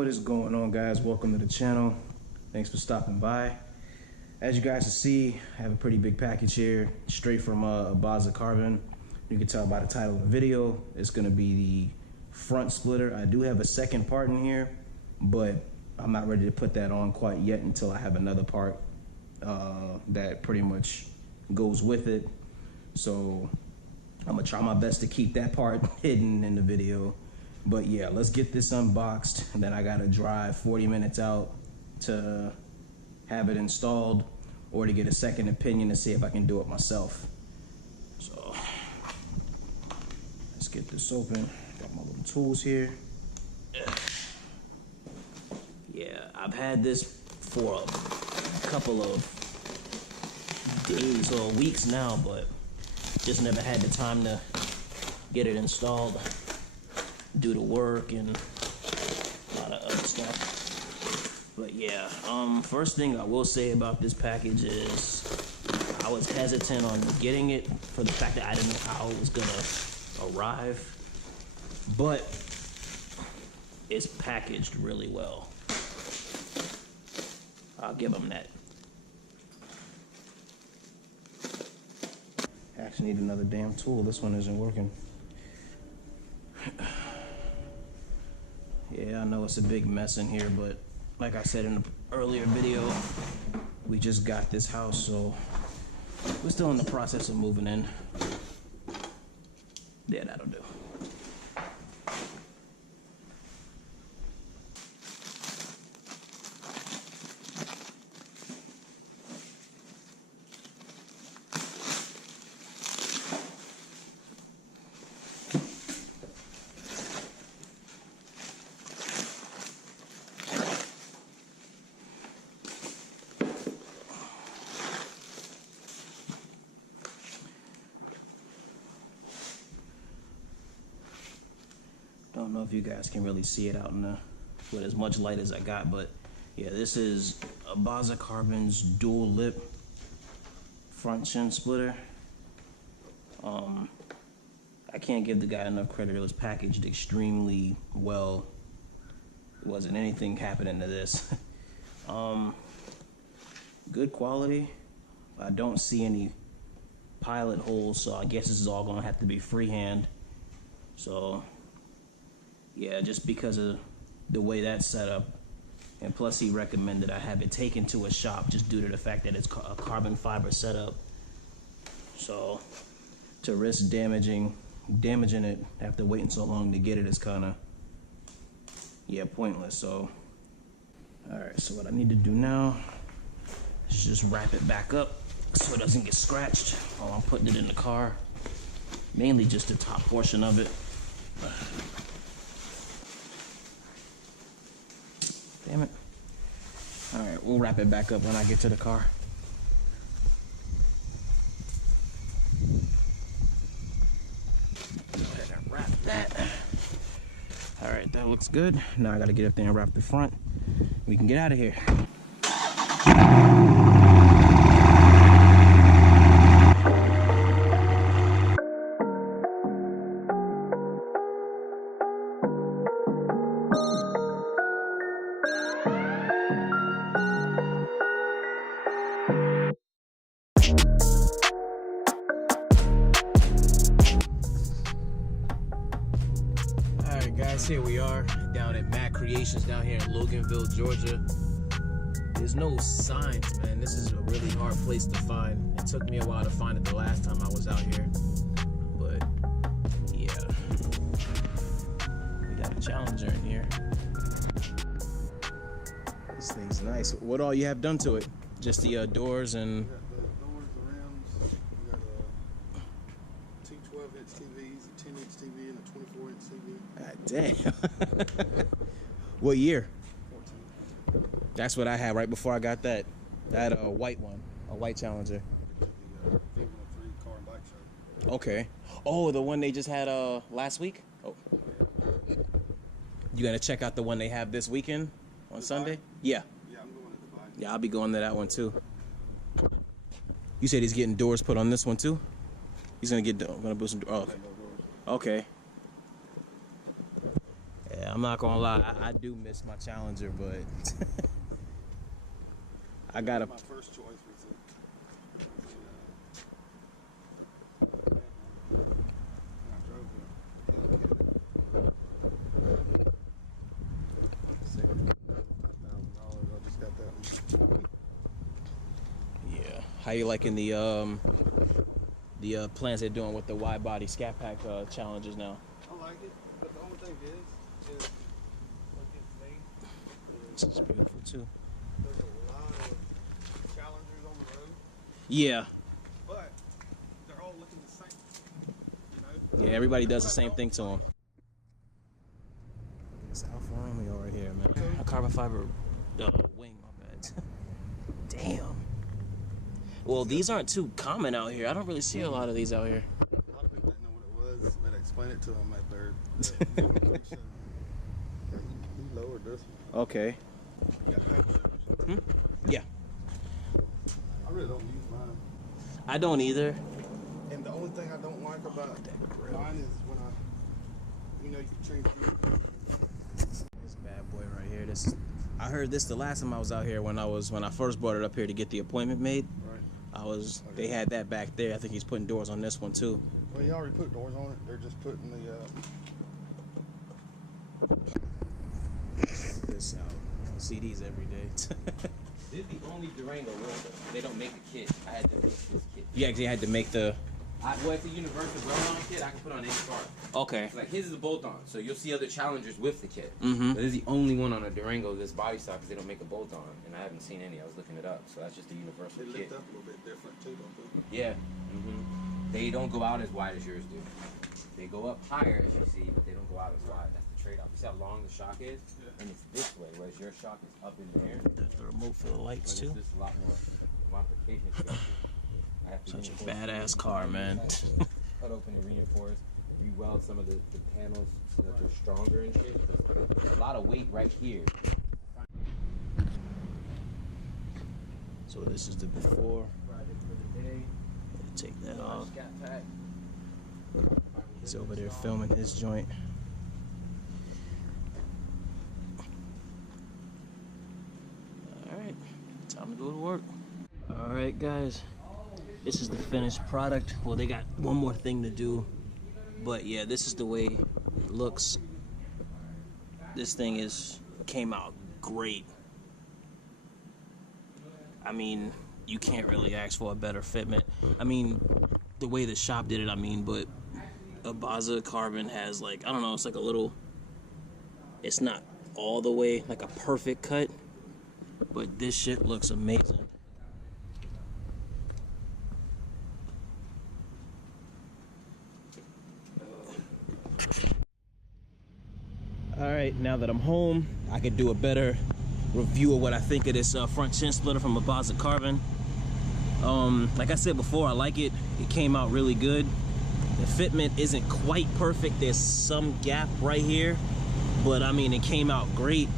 What is going on, guys? Welcome to the channel. Thanks for stopping by. As you guys can see, I have a pretty big package here, straight from Baza Carbon. You can tell by the title of the video, it's gonna be the front splitter. I do have a second part in here, but I'm not ready to put that on quite yet until I have another part that pretty much goes with it. So I'm gonna try my best to keep that part hidden in the video. But yeah, let's get this unboxed, and then I gotta drive 40 minutes out to have it installed or to get a second opinion to see if I can do it myself. So let's get this open. Got my little tools here. Yeah, I've had this for a couple of days or weeks now, but just never had the time to get it installed, do the work and a lot of other stuff. But yeah, first thing I will say about this package is I was hesitant on getting it for the fact that I didn't know how it was gonna arrive, but it's packaged really well. I'll give them that. I actually need another damn tool. This one isn't working. Yeah, I know it's a big mess in here, but like I said in the earlier video, we just got this house, so we're still in the process of moving in. Yeah, that'll do. Don't know if you guys can really see it out in the with as much light as I got, but yeah, this is a Baza Carbon's dual lip front chin splitter. I can't give the guy enough credit. It was packaged extremely well. There wasn't anything happening to this. Good quality. I don't see any pilot holes, so I guess this is all gonna have to be freehand. So yeah, just because of the way that's set up, and plus he recommended I have it taken to a shop just due to the fact that it's a carbon fiber setup. So to risk damaging it after waiting so long to get it is kind of, yeah, pointless. So all right, so what I need to do now is just wrap it back up so it doesn't get scratched while I'm putting it in the car. Mainly just the top portion of it. Damn it. All right, we'll wrap it back up when I get to the car. Go ahead and wrap that. All right, that looks good. Now I gotta get up there and wrap the front. We can get out of here. Guys, here we are down at Mac Creations down here in Loganville, Georgia. There's no signs, man. This is a really hard place to find. It took me a while to find it the last time I was out here, but yeah, we got a Challenger in here. This thing's nice. What all you have done to it? Just the doors and... The doors, the rims. We got two 12-inch TVs, a 10-inch TV, and a 24-inch TV. God damn. What year? 14. That's what I had right before I got that. I had a white one, a white Challenger. The V103 car and bike show. Okay. Oh, the one they just had last week? Oh. You gotta check out the one they have this weekend on Sunday? Yeah. Yeah, I'm going to Dubai. Yeah, I'll be going to that one too. You said he's getting doors put on this one too? He's gonna put some. Oh, okay. Yeah, Yeah, I'm not gonna lie, I do miss my Challenger, but I got My first choice was I drove $5,000. I just got that one. yeah. How you liking the plans they're doing with the wide body Scat Pack challenges now? I like it, but the only thing is what gets me This is beautiful too. there's a lot of challengers on the road, Yeah. but they're all looking the same. You know? Yeah, everybody does the same thing to them. It's Alfa Romeo right here, man. A carbon fiber wing, my bad. Damn. Well, these aren't too common out here. I don't really see a lot of these out here. A lot of people didn't know what it was, but I explained it to them at their he lowered this one. Okay. You got paper shippers? Yeah. I really don't use mine. I don't either. And the only thing I don't like about mine is when you can change gears. This bad boy right here. I heard this the last time I was out here when I first brought it up here to get the appointment made. Right. They had that back there. I think he's putting doors on this one too. Well, he already put doors on it. They're just putting the Check this out. See these every day. This is the only Durango road. They don't make the kit. I had to make this kit. You actually had to make the. Well, it's a universal roll-on kit. I can put on any car. Okay. It's like his is a bolt-on, so you'll see other Challengers with the kit. Mm-hmm. But this is the only one on a Durango this body style because they don't make a bolt-on, and I haven't seen any. I was looking it up, so that's just a universal they kit. lift up a little bit different too, don't they? Yeah. They don't go out as wide as yours do. They go up higher, as you see, but they don't go out as wide. That's the trade-off. You see how long the shock is? Yeah. And it's this way, whereas your shock is up in the air. The remote for the lights But too. it's just a lot more complications. I have to Such a reinforce badass car, man. Cut open and reinforce. Re-weld some of the panels so that they're stronger and shit. There's a lot of weight right here. So this is the before. Project for the day. Take that off. Scat Pack. He's over there filming his joint. Alright, time to go to work. Alright guys, this is the finished product. Well, they got one more thing to do, but yeah, this is the way it looks. This thing came out great. I mean, you can't really ask for a better fitment. I mean, the way the shop did it, but a Baza Carbon has like, I don't know, it's like a little, it's not all the way like a perfect cut, but this shit looks amazing. All right, now that I'm home, I can do a better review of what I think of this front chin splitter from a Baza Carbon. Like I said before, I like it. It came out really good. The fitment isn't quite perfect. There's some gap right here, but I mean, it came out great.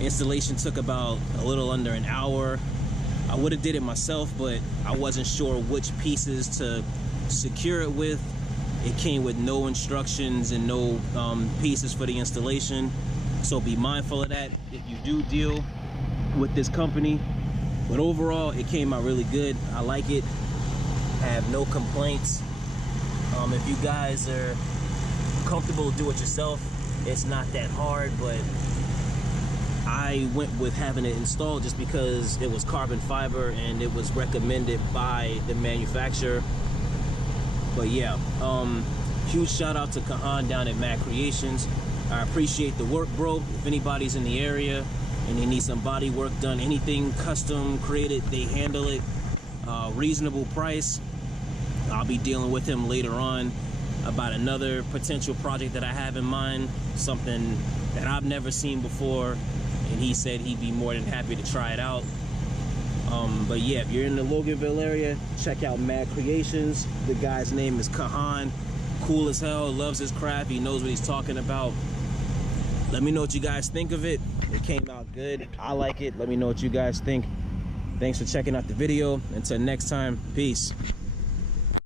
Installation took about a little under an hour. I would have did it myself, but I wasn't sure which pieces to secure it with. It came with no instructions and no pieces for the installation. So be mindful of that if you do deal with this company. But overall, it came out really good. I like it. I have no complaints. If you guys are comfortable, do it yourself. It's not that hard, but I went with having it installed just because it was carbon fiber and it was recommended by the manufacturer. But yeah, huge shout out to Kahan down at Mad Creations. I appreciate the work, bro. If anybody's in the area and they need some body work done, anything custom created, they handle it. Reasonable price. I'll be dealing with him later on about another potential project that I have in mind, something that I've never seen before, and he said he'd be more than happy to try it out. But yeah, if you're in the Loganville area, check out Mad Creations. The guy's name is Kahan. Cool as hell, loves his craft, he knows what he's talking about. Let me know what you guys think of it. It came out good. I like it. Let me know what you guys think. Thanks for checking out the video. Until next time, peace.